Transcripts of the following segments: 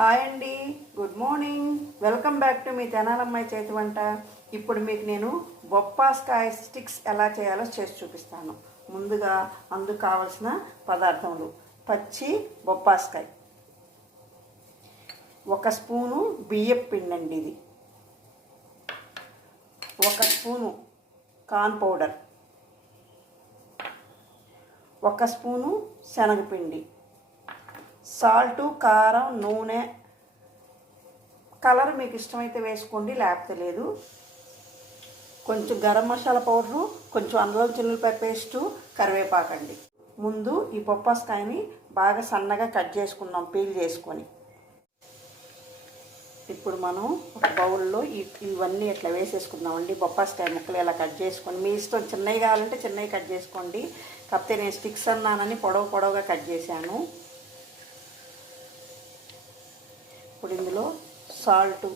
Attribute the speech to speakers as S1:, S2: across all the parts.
S1: Hi అండి. Good morning. Welcome back to మీ తెనాలమ్మాయి చేతి వంట. ఇప్పుడు మీకు నేను బొప్పాస్కాయ స్టిక్స్ ఎలా చేయాలో చేసి చూపిస్తాను. ముందుగా అందుకు కావలసిన పదార్థములు. పచ్చి బొప్పాస్కాయ ఒక స్పూను బియ్యం పిండి అండి ఇది. ఒక స్పూను కార్న్ పౌడర్. ఒక స్పూను శనగపిండి. సాల్టు కారం నూనె. కలర్ మీకు ఇష్టమైతే వేసుకోండి లేకపోతే లేదు. కొంచెం గరం మసాలా పౌడరు కొంచెం అల్లం చిల్లుపై పేస్టు కరివేపాకండి ముందు ఈ బొప్పాస్కాయని బాగా సన్నగా కట్ చేసుకున్నాం పీల్ చేసుకొని. ఇప్పుడు మనం ఒక బౌల్లో ఇవన్నీ ఇట్లా వేసేసుకుందామండి. బొప్పాస్కాయ ముక్కలు ఇలా కట్ చేసుకొని మీ ఇష్టం చిన్నవి కావాలంటే చిన్నవి కట్ చేసుకోండి. కాకపోతే నేను స్టిక్స్ అన్నానని పొడవు పొడవుగా కట్ చేశాను. ఇప్పుడు ఇందులో సాల్ట్.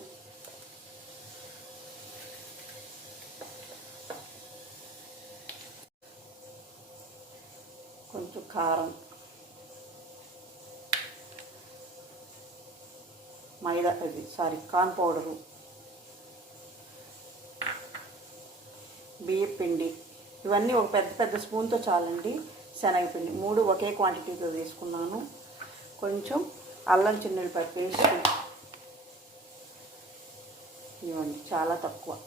S1: కొంచెం కారం. మైదా అది సారీ కార్న్ పౌడరు. బియ్య పిండి. ఇవన్నీ ఒక పెద్ద పెద్ద స్పూన్తో చాలండి. శనగపిండి. మూడు ఒకే క్వాంటిటీతో తీసుకున్నాను. కొంచెం అల్లం చిన్నులపై పేస్ట్. ఇవ్వండి చాలా తక్కువ.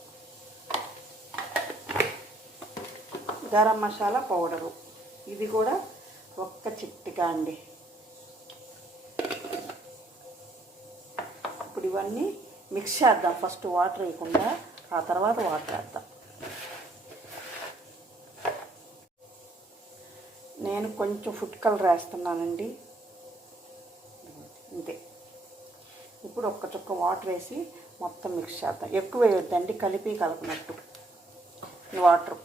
S1: గరం మసాలా పౌడరు. ఇది కూడా ఒక్క చిట్టిగా అండి. ఇప్పుడు ఇవన్నీ మిక్స్ చేద్దాం. ఫస్ట్ వాటర్ వేయకుండా ఆ తర్వాత వాటర్ వేద్దాం. నేను కొంచెం ఫుడ్ కలర్ వేస్తున్నానండి అంతే ఇప్పుడు ఒక్క చుక్క వాటర్ వేసి మొత్తం మిక్స్ చేద్దాం. ఎక్కువ వేయొద్దండి కలిపి కలపనట్టు. వాటర్.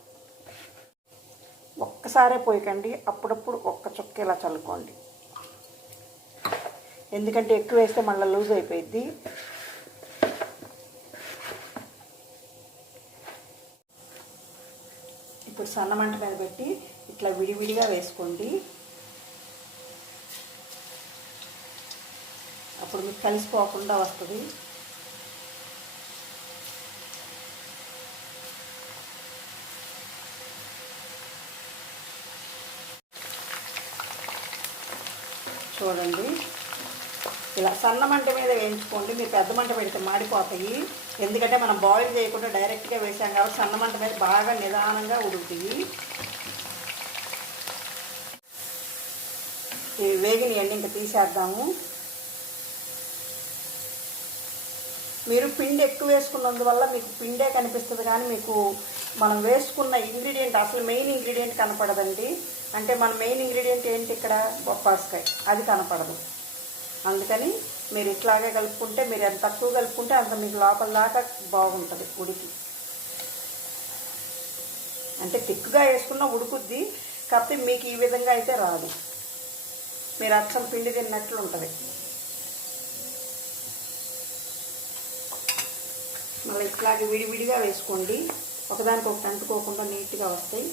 S1: ఒక్కసారే పోయకండి అప్పుడప్పుడు ఒక్క చుక్క ఇలా చల్లుకోండి. ఎందుకంటే ఎక్కువ వేస్తే మళ్ళీ లూజ్ అయిపోయిద్ది. ఇప్పుడు సన్నమంట మీద పెట్టి ఇట్లా విడివిడిగా వేసుకోండి. అప్పుడు మీకు కలిసిపోకుండా వస్తుంది. చూడండి. ఇలా సన్న మంట మీద వేయించుకోండి. మీరు పెద్ద మంట పెడితే మాడిపోతాయి. ఎందుకంటే మనం బాయిల్ చేయకుండా డైరెక్ట్గా వేసాం కాబట్టి సన్న మంట మీద బాగా నిదానంగా ఉడుకుతాయి. ఇవి వేగినాయండి ఇంకా తీసేద్దాము. మీరు పిండి ఎక్కువ వేసుకున్నందువల్ల మీకు పిండే కనిపిస్తుంది కానీ మీకు మనం వేసుకున్న ఇంగ్రీడియంట్ అసలు మెయిన్ ఇంగ్రీడియంట్ కనపడదండి. అంటే మన మెయిన్ ఇంగ్రీడియంట్ ఏంటి ఇక్కడ? బొప్పాస్కాయ. అది కనపడదు. అందుకని మీరు ఇట్లాగే కలుపుకుంటే మీరు ఎంత తక్కువ కలుపుకుంటే అంత మీకు లోపల దాకా బాగుంటుంది ఉడికి. అంటే తిక్కుగా వేసుకున్న ఉడుకుద్ది కాకపోతే మీకు ఈ విధంగా అయితే రాదు. మీరు అచ్చం పిండి తిన్నట్లు ఉంటుంది మళ్ళీ ఇట్లాగే విడివిడిగా వేసుకోండి. ఒకదానికి ఒకటి అంటుకోకుండా నీట్గా వస్తాయి.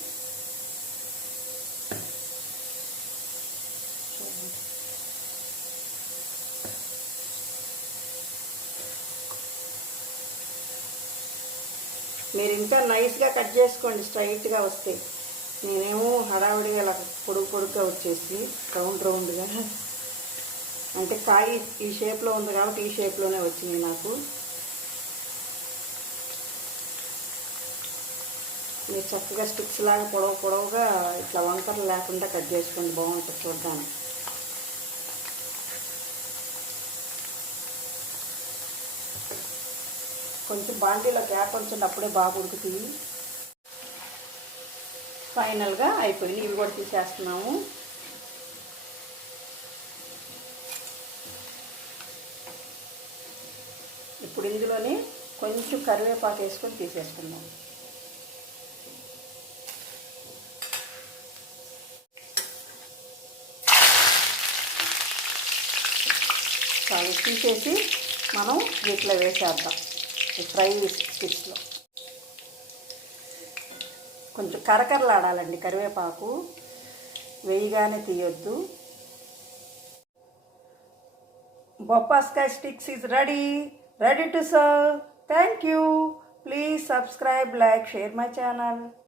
S1: మీరు ఇంకా నైస్గా కట్ చేసుకోండి స్ట్రైట్గా వస్తాయి నేనేమో హడావిడిగా ఇలా పొడుగు పొడుగ్గా వచ్చేసి రౌండ్ రౌండ్గా. అంటే కాయ ఈ షేప్లో ఉంది కాబట్టి ఈ షేప్లోనే వచ్చింది నాకు. మీరు చక్కగా స్టిక్స్ లాగా పొడవు పొడవుగా ఇట్లా వంకరలు లేకుండా కట్ చేసుకోండి. బాగుంటుంది చూడడానికి. కొంచెం బాండీలో గ్యాప్ ఉంచండి అప్పుడే బాగా ఉడుకుతాయి ఫైనల్గా అయిపోయింది. ఇవి కూడా తీసేస్తున్నాము. ఇప్పుడు ఇందులోనే కొంచెం కరివేపాకు వేసుకొని తీసేస్తున్నాము తీసేసి మనం వీటిలో వేసేద్దాం. ఫ్రై స్టిక్స్లో కొంచెం కరకరలాడాలండి కరివేపాకు. వేయగానే తీయొద్దు. బొప్పాస్కాయ sticks is ready. Ready to serve. Thank you please subscribe like share my channel.